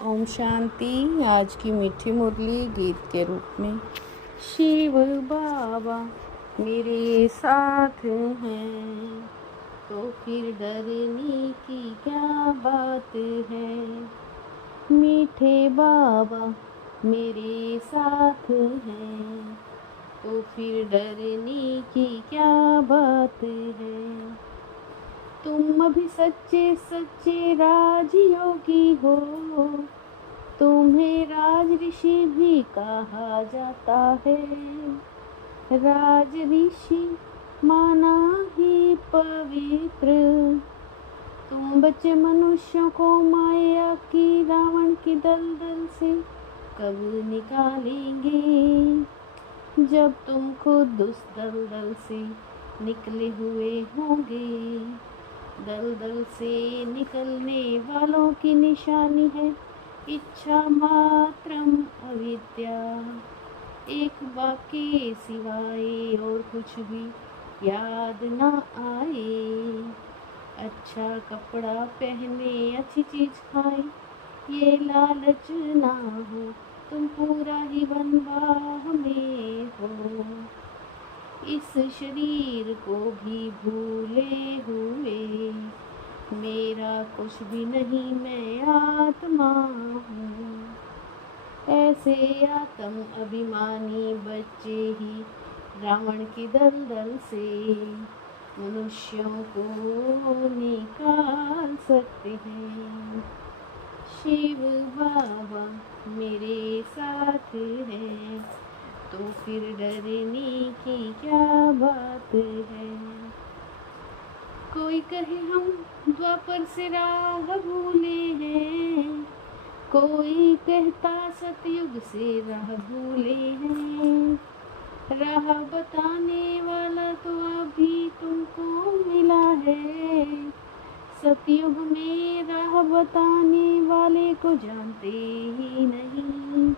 ओम शांति। आज की मीठी मुरली गीत के रूप में। शिव बाबा मेरे साथ हैं तो फिर डरने की क्या बात है। मीठे बाबा मेरे साथ हैं तो फिर डरने की क्या बात है। तुम अभी सच्चे सच्चे राजयोगी हो, तुम्हें राज ऋषि भी कहा जाता है। राज ऋषि माना ही पवित्र, तुम बच्चे मनुष्यों को माया की रावण की दलदल से कब निकालेंगे, जब तुम खुद उस दलदल से निकले हुए होंगे। दलदल से निकलने वालों की निशानी है इच्छा मात्रम अविद्या। एक वाक्य सिवाय और कुछ भी याद ना आए। अच्छा कपड़ा पहने, अच्छी चीज खाए, ये लालच ना हो, तुम पूरा ही बनवाह में हो। इस शरीर को भी भूले हुए, मेरा कुछ भी नहीं, मैं आत्मा हूँ। ऐसे आत्म अभिमानी बच्चे ही रावण की दलदल से मनुष्यों को निकाल सकते हैं। शिव बाबा मेरे साथ हैं तो फिर डरने की क्या बात है। कोई कहे हम द्वापर से राह भूले हैं, कोई कहता सतयुग से राह भूले हैं। राह बताने वाला तो अभी तुमको मिला है, सतयुग में राह बताने वाले को जानते ही नहीं।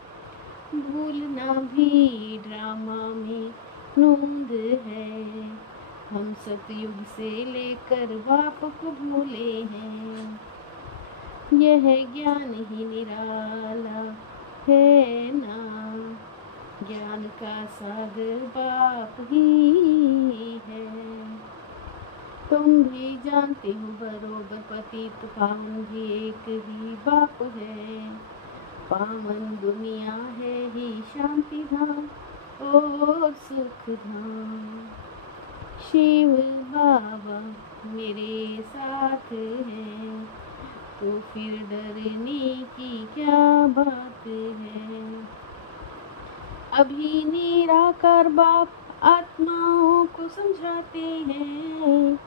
भूलना भी ड्रामा में नूंद है, हम सतयुग से लेकर बाप को भूले हैं। यह ज्ञान ही निराला है ना, ज्ञान का सागर बाप ही है। तुम भी जानते हो बरोबर, पतित पावन भी एक ही बाप है। पावन दुनिया है ही शांति धाम और सुख धाम। शिव बाबा मेरे साथ हैं तो फिर डरने की क्या बात है। अभी निराकार बाप आत्माओं को समझाते हैं,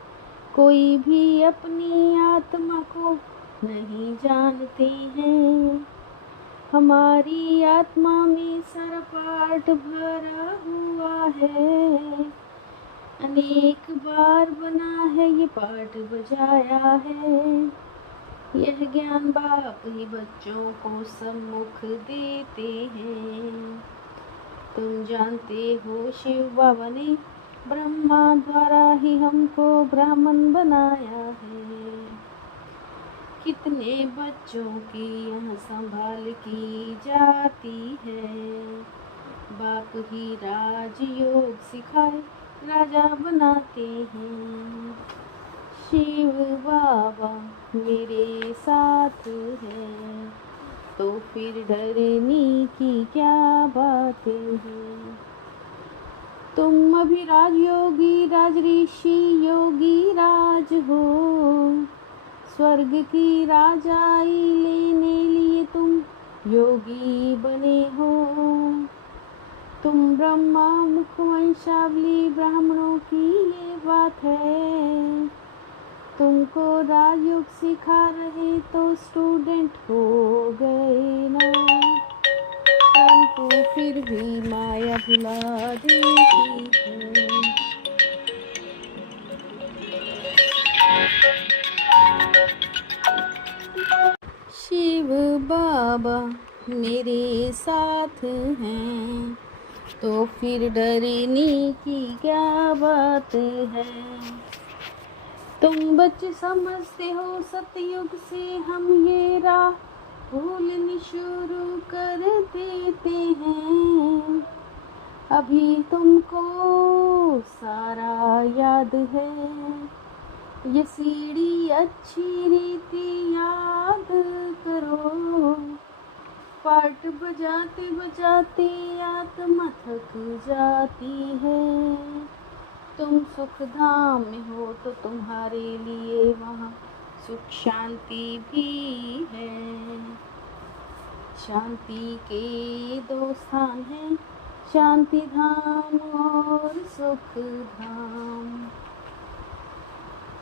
कोई भी अपनी आत्मा को नहीं जानते हैं। हमारी आत्मा में सारा पाठ भरा हुआ है, अनेक बार बना है ये पाठ बजाया है। यह ज्ञान बाप ही बच्चों को सम्मुख देते हैं। तुम जानते हो शिव बाबा ने ब्रह्मा द्वारा ही हमको ब्राह्मण बनाया है। कितने बच्चों की यहाँ संभाल की जाती है, बाप ही राजयोग सिखाए राजा बनाते हैं। शिव बाबा मेरे साथ हैं तो फिर डरने की क्या बात है। तुम अभी राजयोगी राज ऋषि योगी राज हो, स्वर्ग की राजाई लेने लिए तुम योगी बने हो। तुम ब्रह्मा मुख वंशावली ब्राह्मणों की ये बात है, तुमको राजयोग सिखा रहे तो स्टूडेंट हो गए ना, तुमको फिर भी माया भुला देती है। शिव बाबा मेरे साथ हैं तो फिर डरने की क्या बात है। तुम बच्चे समझते हो सतयुग से हम ये राह भूलनी ही शुरू कर देते हैं। अभी तुमको सारा याद है, ये सीढ़ी अच्छी रीति याद करो। पार्ट बजाते बजाते आत्मा थक जाती है। तुम सुख धाम में हो तो तुम्हारे लिए वहाँ सुख शांति भी है। शांति के दो स्थान हैं, शांति धाम और सुख धाम।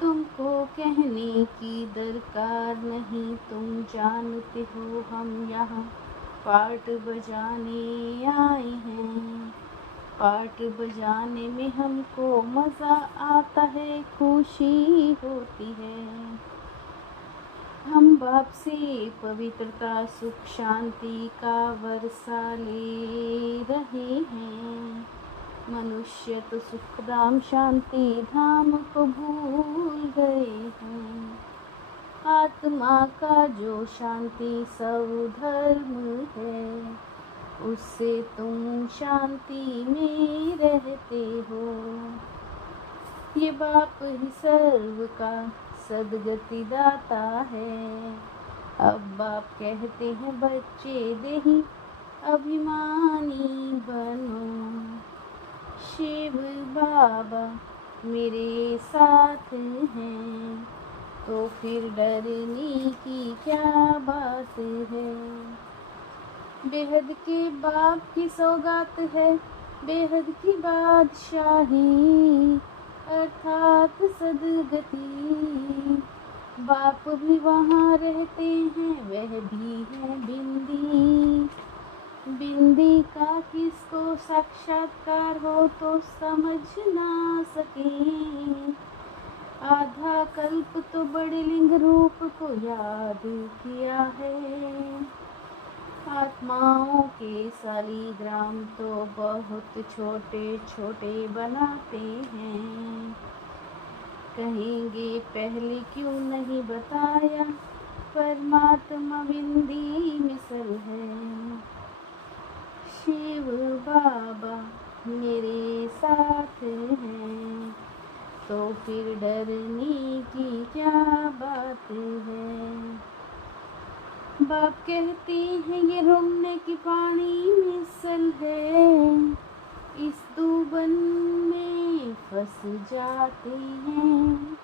तुमको कहने की दरकार नहीं, तुम जानते हो हम यहाँ पार्ट बजाने आए हैं। पार्ट बजाने में हमको मज़ा आता है, खुशी होती है। हम बाप से पवित्रता सुख शांति का वर्षा ले रहे हैं। मनुष्य तो सुख धाम शांति धाम को भूल गए हैं। आत्मा का जो शांति सर्वधर्म है, उससे तुम शांति में रहते हो। ये बाप ही सर्व का सदगति दाता है। अब बाप कहते हैं बच्चे देही अभिमानी बनो। शिव बाबा मेरे साथ हैं, तो फिर डरने की क्या बात है। बेहद के बाप की सौगात है, बेहद की बादशाही अर्थात सदगति। बाप भी वहाँ रहते हैं, वह भी है बिंदी। बिंदी का किसको साक्षात्कार हो तो समझ ना सके। आधा कल्प तो बड़े लिंग रूप को याद किया है। आत्माओं के शालिग्राम तो बहुत छोटे छोटे बनाते हैं। कहेंगे पहले क्यों नहीं बताया, परमात्मा बिंदी मिसल है। शिव बाबा मेरे साथ हैं, तो फिर डरने की क्या बात है। बाप कहते हैं ये रोने की पानी मिसल है, इस दूबन में फंस जाते हैं।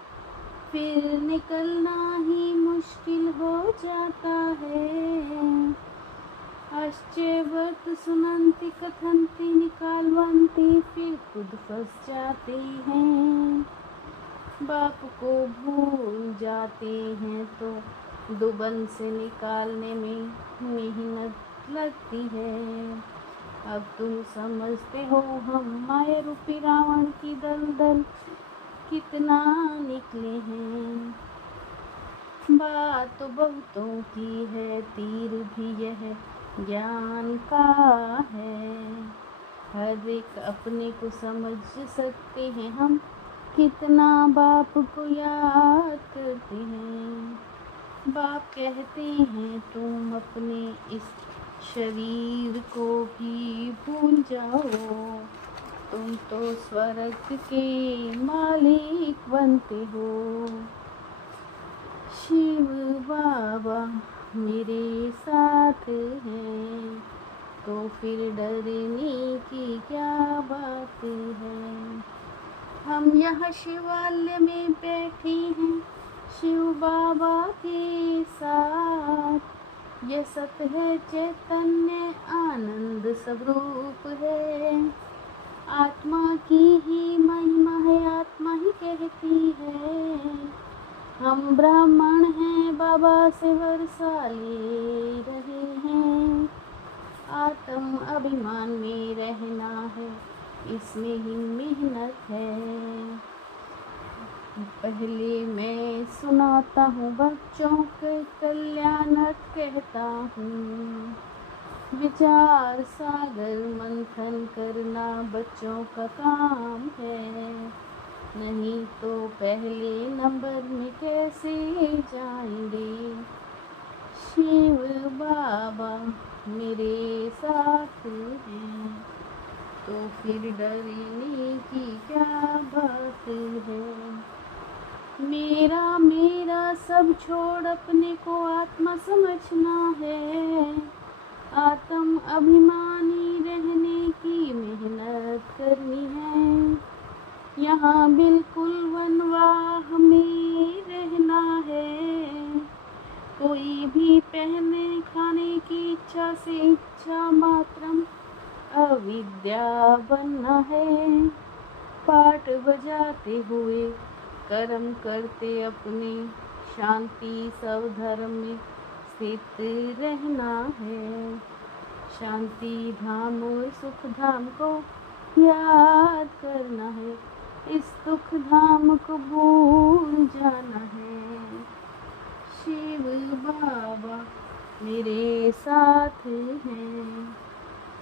फिर निकलना ही मुश्किल हो जाता है। आश्चर्यवत सुनंती कथनती निकालवंती, फिर खुद फंस जाते हैं। बाप को भूल जाते हैं तो दुबन से निकालने में मेहनत लगती है। अब तुम समझते हो हम माया रूपी रावण की दलदल कितना निकले हैं। बात तो बहुतों की है, तीर भी यह ज्ञान का है। हर एक अपने को समझ सकते हैं हम, कितना बाप को याद करते हैं। बाप कहते हैं तुम अपने इस शरीर को भी भूल जाओ, तुम तो स्वर्ग के मालिक बनते हो। शिव बाबा मेरे साथ हैं, तो फिर डरने की क्या बात है। हम यहाँ शिवालय में बैठे हैं शिव बाबा के साथ। यह सत है चैतन्य आनंद स्वरूप है। आत्मा की ही महिमा है, आत्मा ही कहती है। हम ब्राह्मण हैं, बाबा से वर्षा ले रहे हैं। आत्म अभिमान में रहना है, इसमें ही मेहनत है। पहले मैं सुनाता हूँ बच्चों के कल्याणार्थ कहता हूँ। विचार सागर मंथन करना बच्चों का काम है, नहीं तो पहले नंबर में कैसे जाएंगे। शिव बाबा फिर डरने की क्या बात है। मेरा मेरा सब छोड़ अपने को आत्मा समझना है। आत्म अभिमानी रहने की मेहनत करनी है। यहाँ बिल्कुल वनवाह में रहना है। कोई भी पहने खाने की इच्छा से इच्छा मात्रम अविद्या बनना है। पाठ बजाते हुए कर्म करते अपने शांति सब धर्म में स्थित रहना है। शांति धाम और सुख धाम को याद करना है। इस दुख धाम को भूल जाना है। शिव बाबा मेरे साथ हैं,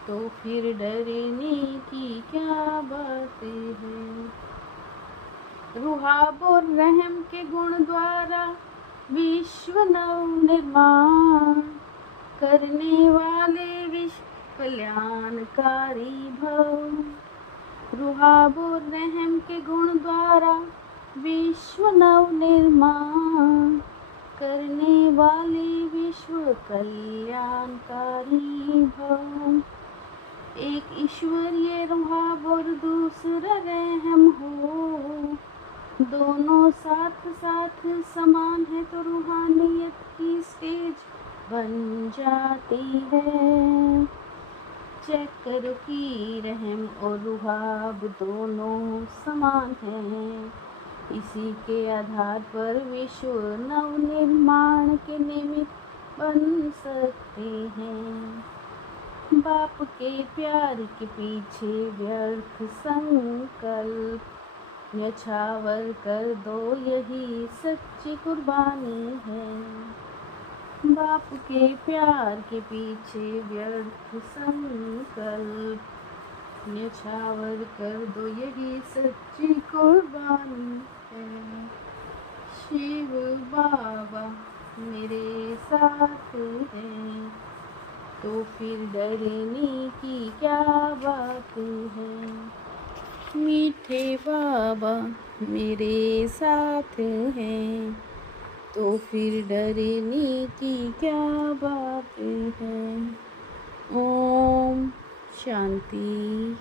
तो फिर डरने की क्या बात है। रुहाब और रहम के गुण द्वारा विश्व नव निर्माण करने वाले विश्व कल्याणकारी भव। रुहाब और रहम के गुण द्वारा विश्व नव निर्माण करने वाले विश्व कल्याणकारी भव। एक ईश्वरीय रुहाब और दूसरा रहम हो, दोनों साथ साथ समान है तो रूहानियत की स्टेज बन जाती है। चेक करो कि रहम और रुहाब दोनों समान हैं। इसी के आधार पर विश्व नवनिर्माण के निमित्त बन सकते हैं। बाप के प्यार के पीछे व्यर्थ संकल्प न्यछावर कर दो, यही सच्ची कुर्बानी है। बाप के प्यार के पीछे व्यर्थ संकल्प न्यछावर कर दो, यही सच्ची कुर्बानी है। शिव बाबा मेरे साथ हैं, तो फिर डरने की क्या बात है। मीठे बाबा मेरे साथ हैं, तो फिर डरने की क्या बात है। ओम शांति।